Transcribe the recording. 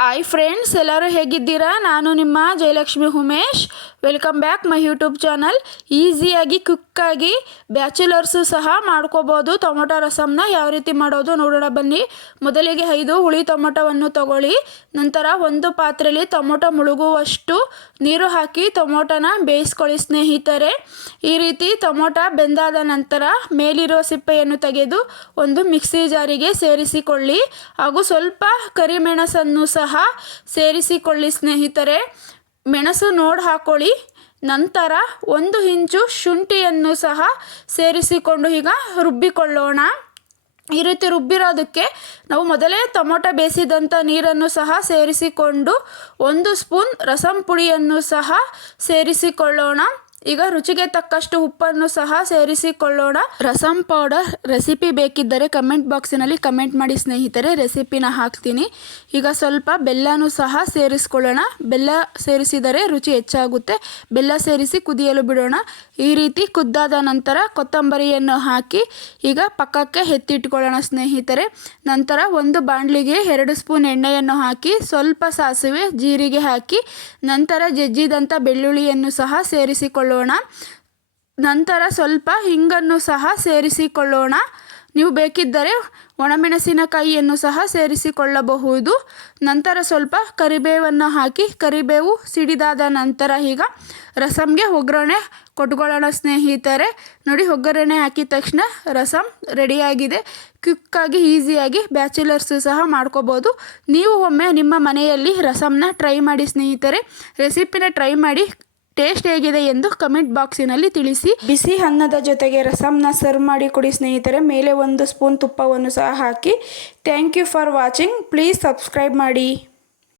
Hi friends, ಎಲ್ಲರೂ ಹೇಗಿದ್ದೀರಾ? ನಾನು ನಿಮ್ಮ Jayalakshmi Umesh. Welcome back my YouTube channel. ಈಸಿಯಾಗಿ ಕ್ವಿಕ್ಕಾಗಿ ಬ್ಯಾಚುಲರ್ಸು ಸಹ ಮಾಡ್ಕೋಬೋದು ಟೊಮೊಟೊ ರಸಮ್ನ. ಯಾವ ರೀತಿ ಮಾಡೋದು ನೋಡೋಣ ಬನ್ನಿ. ಮೊದಲಿಗೆ 5 ಹುಳಿ ಟೊಮೊಟೊವನ್ನು ತಗೊಳ್ಳಿ. ನಂತರ ಒಂದು ಪಾತ್ರೆಯಲ್ಲಿ ಟೊಮೊಟೊ ಮುಳುಗುವಷ್ಟು ನೀರು ಹಾಕಿ ಟೊಮೊಟೊನ ಬೇಯಿಸ್ಕೊಳ್ಳಿ ಸ್ನೇಹಿತರೆ. ಈ ರೀತಿ ಟೊಮೊಟೊ ಬೆಂದಾದ ನಂತರ ಮೇಲಿರೋ ಸಿಪ್ಪೆಯನ್ನು ತೆಗೆದು ಒಂದು ಮಿಕ್ಸಿ ಜಾರಿಗೆ ಸೇರಿಸಿಕೊಳ್ಳಿ. ಹಾಗೂ ಸ್ವಲ್ಪ ಕರಿಮೆಣಸನ್ನು ಸಹ ಸೇರಿಸಿಕೊಳ್ಳಿ ಸ್ನೇಹಿತರೆ. ಮೆಣಸು ನೋಡಿ ಹಾಕೊಳ್ಳಿ. ನಂತರ 1 ಇಂಚು ಶುಂಠಿಯನ್ನು ಸಹ ಸೇರಿಸಿಕೊಂಡು ಈಗ ರುಬ್ಬಿಕೊಳ್ಳೋಣ. ಈ ರೀತಿ ರುಬ್ಬಿರೋದಕ್ಕೆ ನಾವು ಮೊದಲೇ ಟೊಮೊಟೊ ಬೇಯಿಸಿದಂಥ ನೀರನ್ನು ಸಹ ಸೇರಿಸಿಕೊಂಡು 1 ಸ್ಪೂನ್ ರಸಂ ಪುಡಿಯನ್ನು ಸಹ ಸೇರಿಸಿಕೊಳ್ಳೋಣ. ಈಗ ರುಚಿಗೆ ತಕ್ಕಷ್ಟು ಉಪ್ಪನ್ನು ಸಹ ಸೇರಿಸಿಕೊಳ್ಳೋಣ. ರಸಂ ಪೌಡರ್ ರೆಸಿಪಿ ಬೇಕಿದ್ದರೆ ಕಮೆಂಟ್ ಬಾಕ್ಸಿನಲ್ಲಿ ಕಮೆಂಟ್ ಮಾಡಿ ಸ್ನೇಹಿತರೆ, ರೆಸಿಪಿನ ಹಾಕ್ತೀನಿ. ಈಗ ಸ್ವಲ್ಪ ಬೆಲ್ಲನೂ ಸಹ ಸೇರಿಸ್ಕೊಳ್ಳೋಣ. ಬೆಲ್ಲ ಸೇರಿಸಿದರೆ ರುಚಿ ಹೆಚ್ಚಾಗುತ್ತೆ. ಬೆಲ್ಲ ಸೇರಿಸಿ ಕುದಿಯಲು ಬಿಡೋಣ. ಈ ರೀತಿ ಕುದ್ದಾದ ನಂತರ ಕೊತ್ತಂಬರಿಯನ್ನು ಹಾಕಿ ಈಗ ಪಕ್ಕಕ್ಕೆ ಎತ್ತಿಟ್ಕೊಳ್ಳೋಣ ಸ್ನೇಹಿತರೆ. ನಂತರ ಒಂದು ಬಾಣಲಿಗೆ 2 ಸ್ಪೂನ್ ಎಣ್ಣೆಯನ್ನು ಹಾಕಿ ಸ್ವಲ್ಪ ಸಾಸಿವೆ ಜೀರಿಗೆ ಹಾಕಿ ನಂತರ ಜಜ್ಜಿದಂಥ ಬೆಳ್ಳುಳ್ಳಿಯನ್ನು ಸಹ ಸೇರಿಸಿಕೊಳ್ಳೋಣ. ನಂತರ ಸ್ವಲ್ಪ ಹಿಂಗನ್ನು ಸಹ ಸೇರಿಸಿಕೊಳ್ಳೋಣ. ನೀವು ಬೇಕಿದ್ದರೆ ಒಣಮೆಣಸಿನಕಾಯಿಯನ್ನು ಸಹ ಸೇರಿಸಿಕೊಳ್ಳಬಹುದು. ನಂತರ ಸ್ವಲ್ಪ ಕರಿಬೇವನ್ನು ಹಾಕಿ ಕರಿಬೇವು ಸಿಡಿದಾದ ನಂತರ ಈಗ ರಸಮ್ಗೆ ಒಗ್ಗರಣೆ ಕೊಟ್ಕೊಳ್ಳೋಣ ಸ್ನೇಹಿತರೆ. ನೋಡಿ, ಒಗ್ಗರಣೆ ಹಾಕಿದ ತಕ್ಷಣ ರಸಮ್ ರೆಡಿಯಾಗಿದೆ. ಕ್ವಿಕ್ಕಾಗಿ ಈಸಿಯಾಗಿ ಬ್ಯಾಚುಲರ್ಸು ಸಹ ಮಾಡ್ಕೋಬೋದು. ನೀವು ಒಮ್ಮೆ ನಿಮ್ಮ ಮನೆಯಲ್ಲಿ ರಸಮ್ನ ಟ್ರೈ ಮಾಡಿ ಸ್ನೇಹಿತರೆ. ರೆಸಿಪಿನ ಟ್ರೈ ಮಾಡಿ ಟೇಸ್ಟ್ ಹೇಗಿದೆ ಎಂದು ಕಮೆಂಟ್ ಬಾಕ್ಸಿನಲ್ಲಿ ತಿಳಿಸಿ. ಬಿಸಿ ಅನ್ನದ ಜೊತೆಗೆ ರಸಮ್ನ ಸರ್ವ್ ಮಾಡಿ ಕೊಡಿ ಸ್ನೇಹಿತರೆ. ಮೇಲೆ 1 ಸ್ಪೂನ್ ತುಪ್ಪವನ್ನು ಸಹ ಹಾಕಿ. Thank you for watching. Please subscribe ಮಾಡಿ.